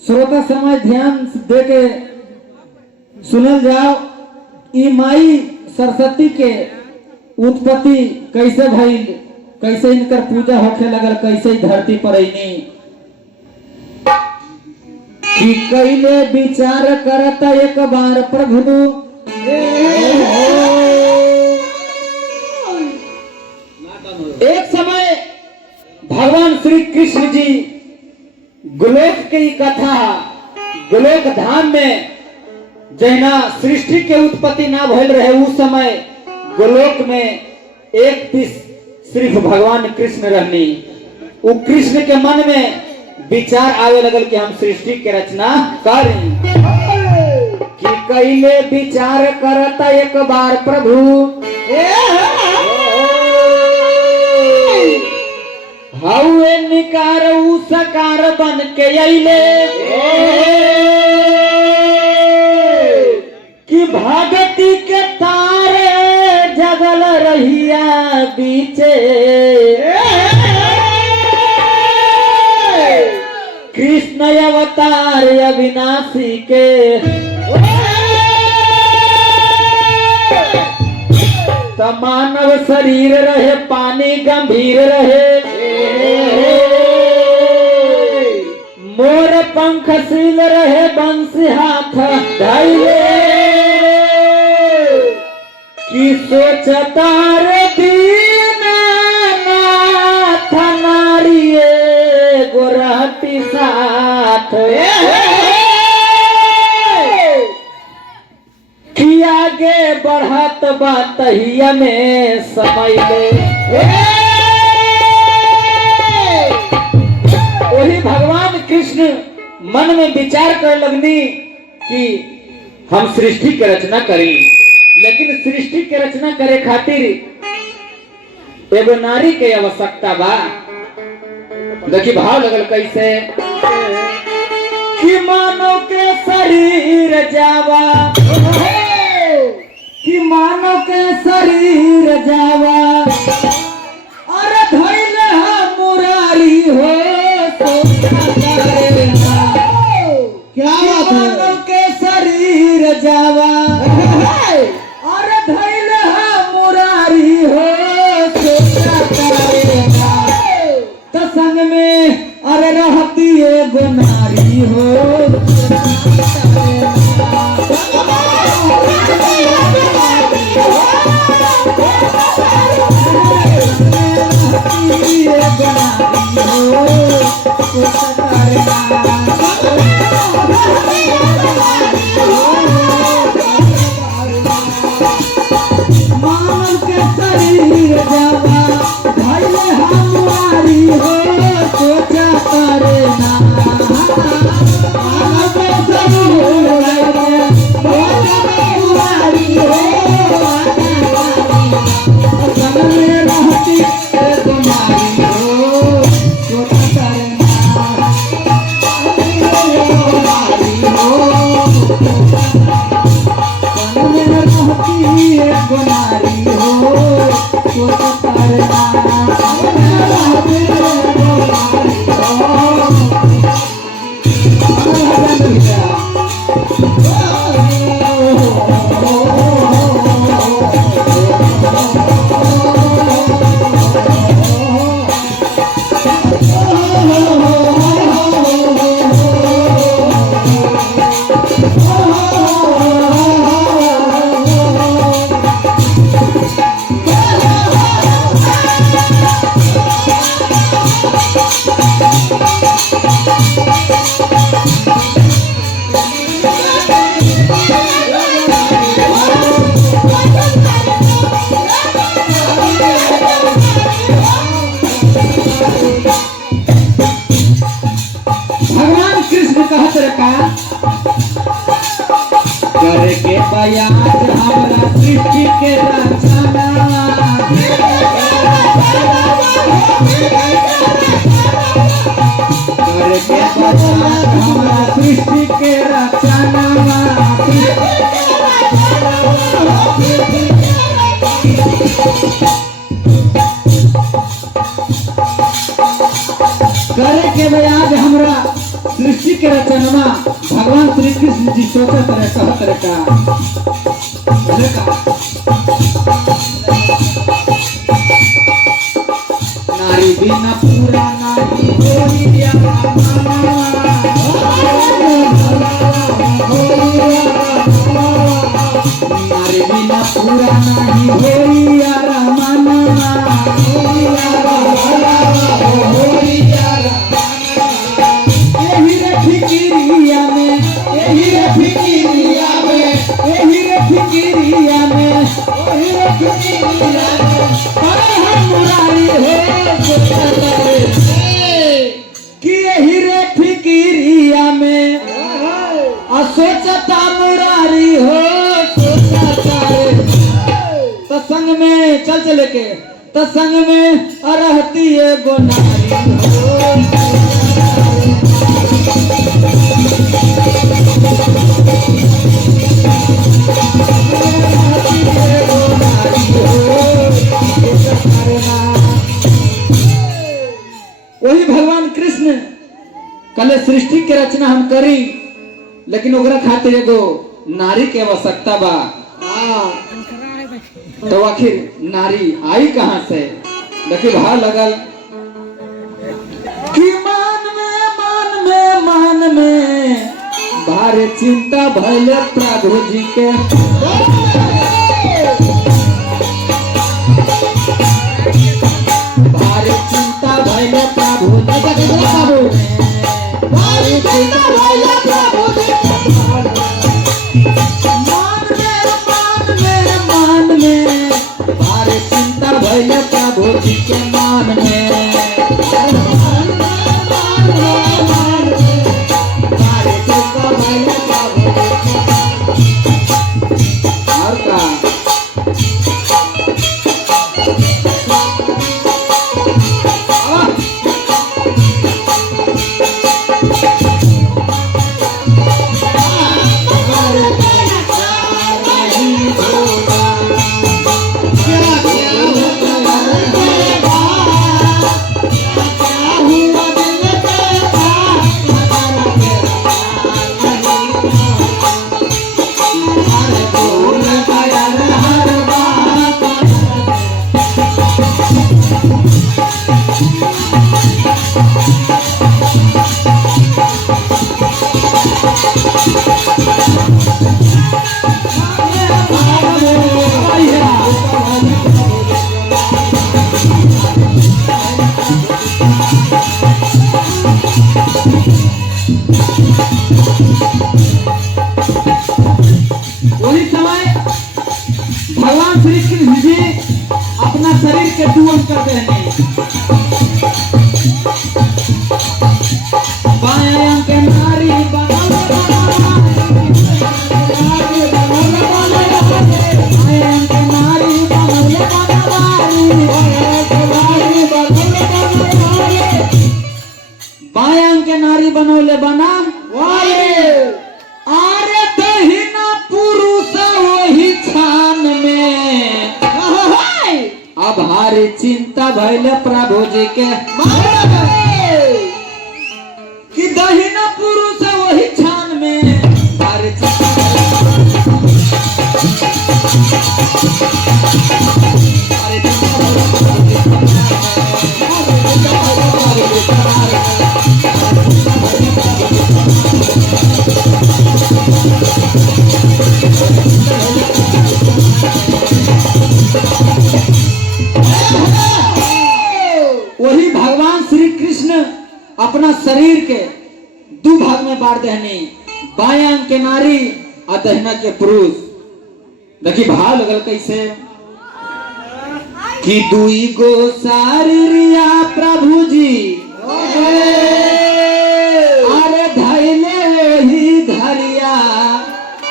श्रोता समय ध्यान दे के सुनल जाओ। ई माई सरस्वती के उत्पत्ति कैसे भइल, कैसे इनकर पूजा होखे लगल, कैसे ही धरती पर आईनी। कि कैले विचार करता एक बार प्रभु एक समय भगवान श्री कृष्ण जी गोलोक की कथा, गोलोक धाम में जहिना सृष्टि के उत्पत्ति ना भइल रहे उस समय गोलोक में एक पीस सिर्फ भगवान कृष्ण रहनी। वो कृष्ण के मन में विचार आवे लगल कि हम सृष्टि के रचना करें। कि कैले विचार करता एक बार प्रभु हौए निकार उ सकार बन के अइले। कि भगती के तारे जगल रहिया बीचे। कृष्ण अवतार अविनाशी के तो मानव शरीर रहे पानी गंभीर रहे। मोर पंख सील रहे बंसी हाथ धैले। कि सोचतार दीनानाथ नारिये गोरहती साथ। कि आगे बढ़त बात ही में समय ले। वही भगवान कृष्ण मन में विचार कर लगनी कि हम सृष्टि की रचना करें, लेकिन सृष्टि की रचना करे खातिर एगो नारी के आवश्यकता बा। देखी भाव लगल कैसे। कि मानव के शरीर जावा, कि मानव के शरीर जावा अरे धैल मुरारी हो। क्या बात है। मानव के शरीर जावा अरे धैल मुरारी हो। तो संग में अरे रहती एगो नारी हो। मानव के शरीर जावा भइले हमारी हो। सोचा करे ना मानव के शरीर हमारी हो। संग में रहती तुम्हारी हो। सोचा करे करके बयाज हमरा सृष्टि के रचना। करके बयाज हमरा सृष्टि के रचना। करे के बयाज हमरा सृष्टि के रचना भगवान श्री कृष्ण जी सोचत रहे कहत रहे का नारी बिना पूरा नहीं होइया नारी बिना पूरा नहीं होइया रमना फिकिरिया में अरे हम मुरारी है कि यही रे फिकिरिया में सोचता मुरारी हो सोचता तो संग में चल चले के तो संग में रहती है गोनारी हो वही भगवान कृष्ण कल सृष्टि के रचना हम करी लेकिन ओकरा खातिर एगो नारी के आवश्यकता बा तो आखिर नारी आई कहां से देखिए भाव लगल कि मान में भारी चिंता भइले प्रभु जी के भारी चिंता भइले प्रभु जी के भारी चिंता भइले प्रभु जी मान में भारी चिंता भइले प्रभु जी के मान में वही समय भगवान श्री कृष्ण जी अपना शरीर के दो अंग करते हैं बाएं अंग के नारी बाएं अंग के नारी बनौले बना अरे दहिना पुरुष वही छान में अब हारी चिंता भइले प्रभु जी के कि दहिना पुरुष वही छान में हारी वही भगवान श्री कृष्ण अपना शरीर के दो भाग में बांट देने बाएं अंग के नारी और दहिना के पुरुष देखिए भाव लगल कैसे कि दुई गो सारिया प्रभु जी अरे धैले ही धरिया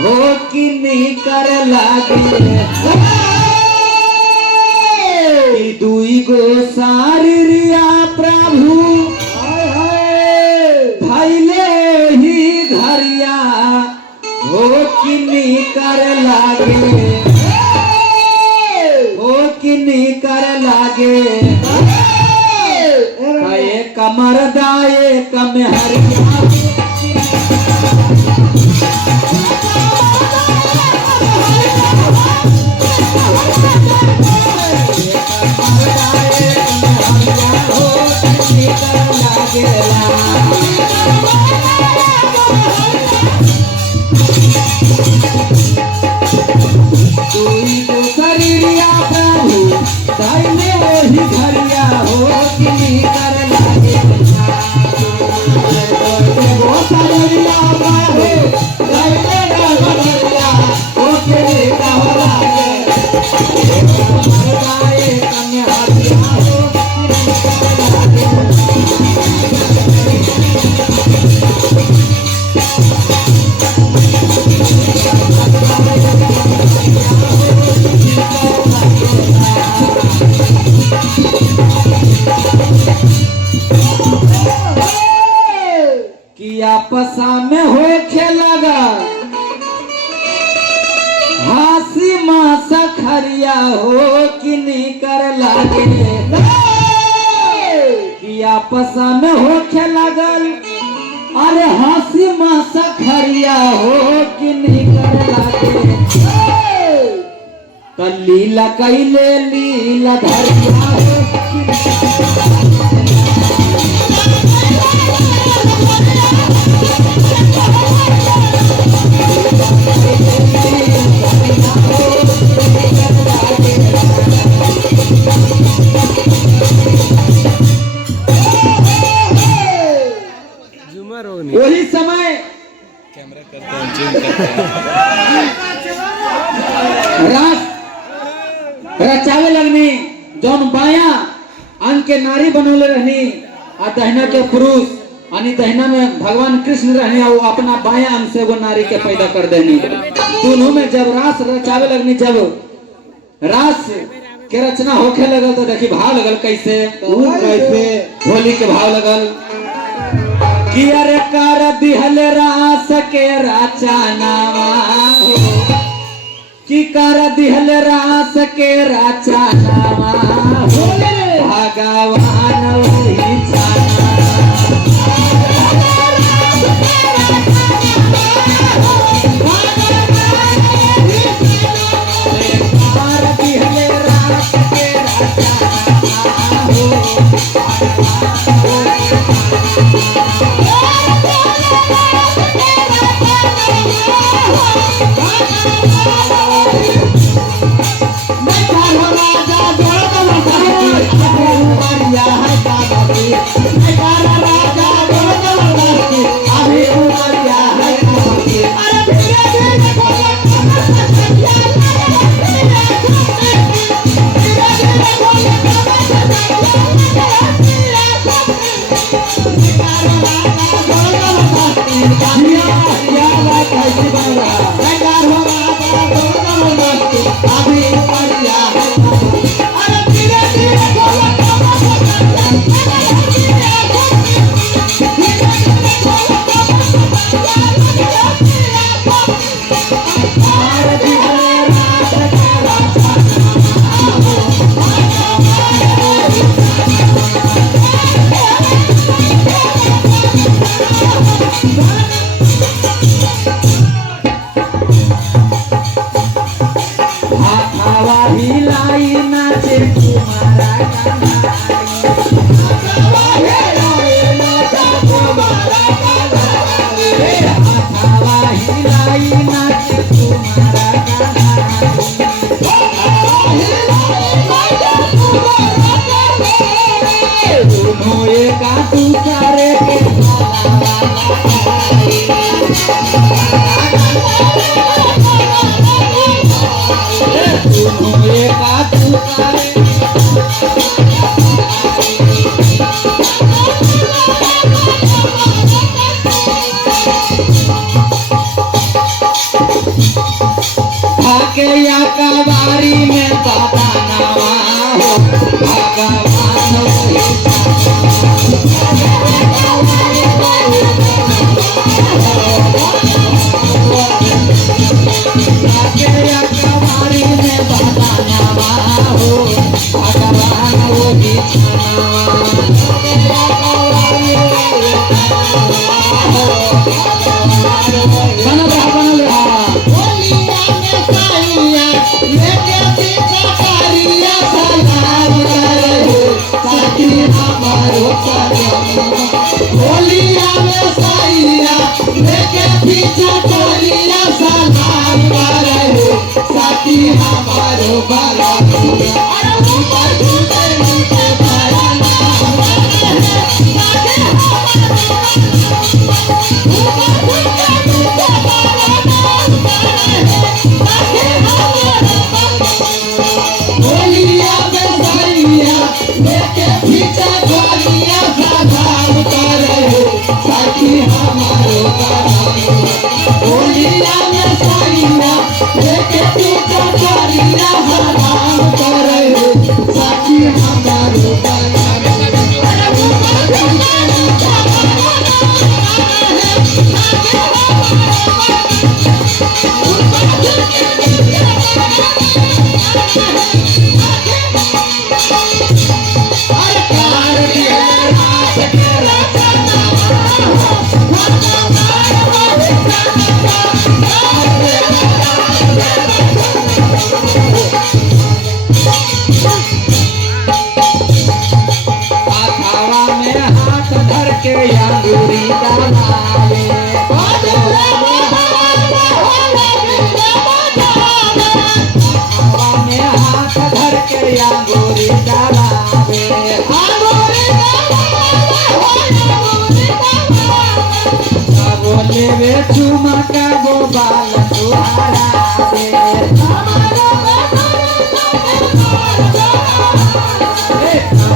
हो कि निकर लागे दुई गो सारिया प्रभु धैले ही धरिया हो कि निकर लागे हो कि निकर लागे कमर दाए कम हरिया आपसा में हो खेलगा हासी मासा खरिया हो कि निकर लागे कि आपसा में हो खेलगल अरे हासी मासा खरिया हो कि निकर लागे तो लीला कैले लीला धरिया हो वही समय रचावे लगनी जौन बाया अंग के नारी बनौले रहनी आ दहिना के पुरुष यानी दहिना में भगवान कृष्ण रहनी वो अपना बाया अंग से वो नारी के पैदा कर देनी। दोनों में जब रास रचावे लगनी जब रास के रचना होखे लगल तो देखी भाव लगल कैसे होली के भाव लगल कि अरे कर दिहल रास के रचना कि कर दिहल रास के रचना भगवान वही जाना कर दिहल रास के कबारी में बाबा नवा हो भगवान कबारी में बाबा नवा हो भगवान वही हमारो बाला होलिया में साइया लेके तू कटोरिया हराम करे साथी हमारो के अंगूरी दबावे हवा में हाथ धर के अंगूरी दबावे बोले वे चुमा का वो बाल तुहारा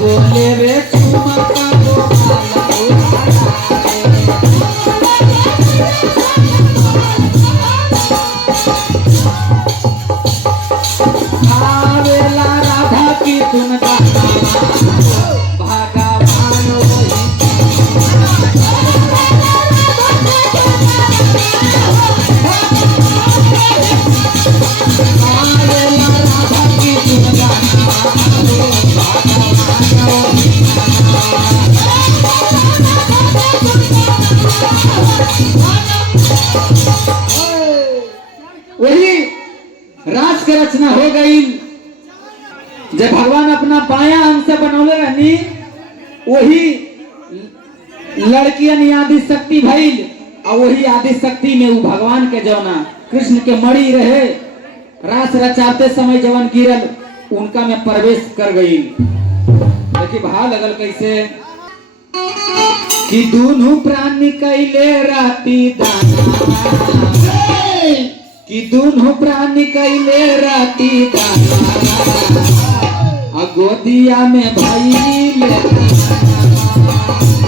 बोले वे चुमा का वो आवेला राधा की तुम भगवान आवेला राधा की तुम वही रास के रचना हो गई जब भगवान अपना बाया अंश बनौले रहनी वही लड़कियन आदि शक्ति भइल और वही आदि शक्ति में वो भगवान के जौना कृष्ण के मणि रहे रास रचाते समय जवन गिरल उनका में प्रवेश कर गई। देखिए भाव लगल कैसे कि दोनों प्राणी कैले राती दाना कि दोनों प्राणी कैले राती दाना गोदिया में भाई ले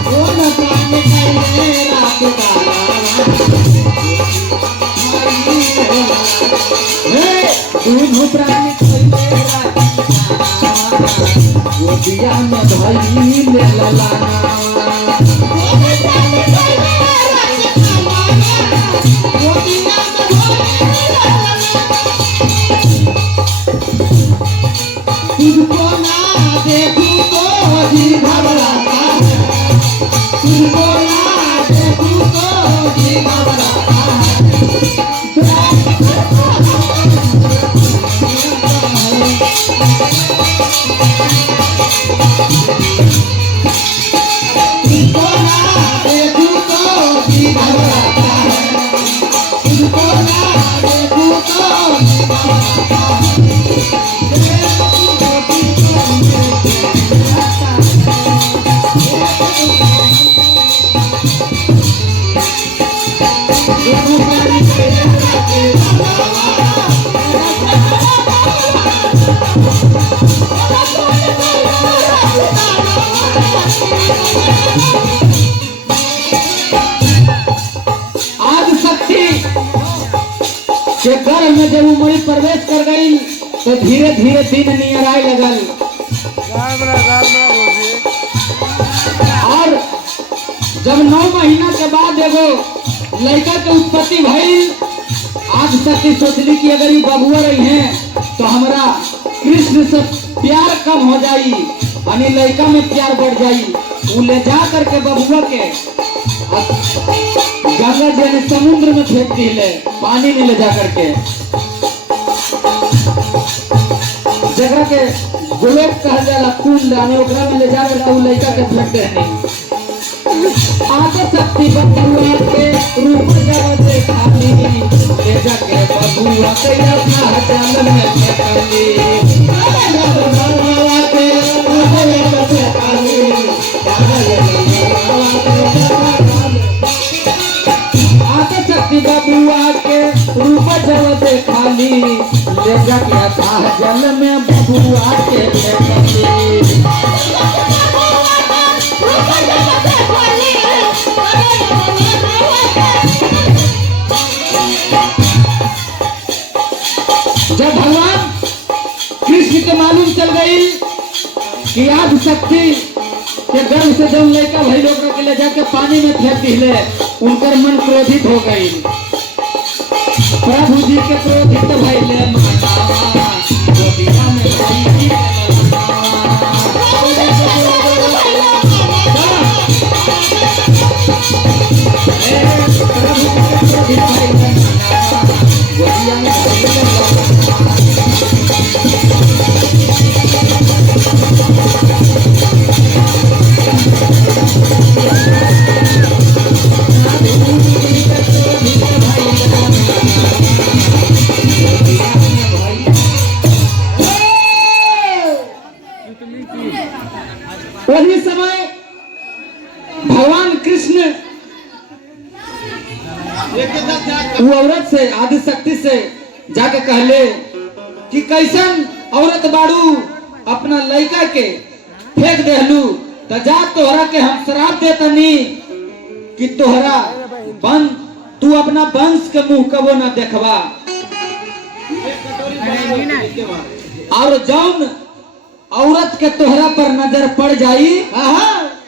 दोनों प्राणी कैले राती दाना दोनों प्राणी कैले राती दाना गोदिया में भाई ले ललाना तुझको ना देखूं तो जी घबराता है तुझको ना देखूं तो जी घबराता है तुझको ना देखूं तो जी घबराता है तुझको ना देखूं तो जी घबराता है के गर्भ में जब मणि प्रवेश कर गई तो धीरे धीरे दिन नियर आए लगल और जब 9 महीना के बाद एगो लड़का के उत्पत्ति भइल आज शक्ति सोचली कि अगर ये बबुआ रही हैं तो हमारा कृष्ण से प्यार कम हो जाई यानी लड़का में प्यार बढ़ जाई वो ले जा करके बबुआ के गंगा जी ने समुद्र में फेंक दिले पानी में ले जा करके जगह के गोलोक कहा जाला कुंड में ओकरा में ले जा करके वो लड़का के फेंक देनी आते शक्ति बबुआ के रूप जब देखाली ले जा के बबुआ के अपना जल में फेंकली बबुआ के रूप जब देखाली शक्ति बबुआ के रूप जब देखाली ले जाके अथाह जल में बबुआ के फेंकली कि आदि शक्ति के गर्भ से जब लड़का भाई लोग के ले जाके पानी में फेंक दिले, उनकर मन क्रोधित हो गई। प्रभु जी के क्रोधित भइले मानवा, गोदिया में भाई जी वही समय भगवान कृष्ण वो औरत से आदि शक्ति से जाके कहले कि कैसन औरत बाड़ू, अपना लड़का के फेंक देहलू, तो जा तोहरा के हम श्राप देतनी कि तोहरा तू अपना वंश के मुंह कबो न देखवा, और जौन औरत के तोहरा पर नजर पड़ जाई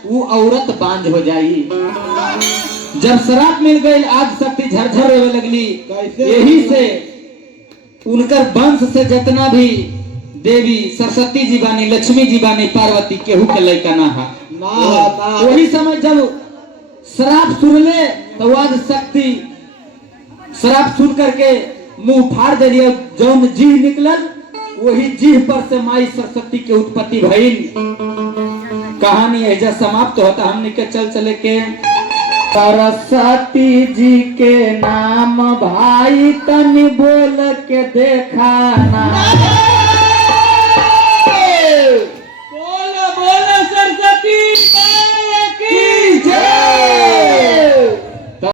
वो औरत बांझ हो जाई। जब श्राप मिल गई आदि शक्ति झरझर रोने लगली। यही से उनकर वंश से जितना भी देवी सरस्वती जी बानी, लक्ष्मी जी बानी, पार्वती केहू के लड़का ना हा। वही समय जब श्राप सुनले तो आदि शक्ति श्राप सुन करके मुंह फाड़ दे दिया। जौन जीह निकलल वही जीह पर से माई सरस्वती के उत्पत्ति भइल। कहानी ऐसा समाप्त होता। हमने के चल चले के सरस्वती जी के नाम भाई तनी बोल के देखा ना।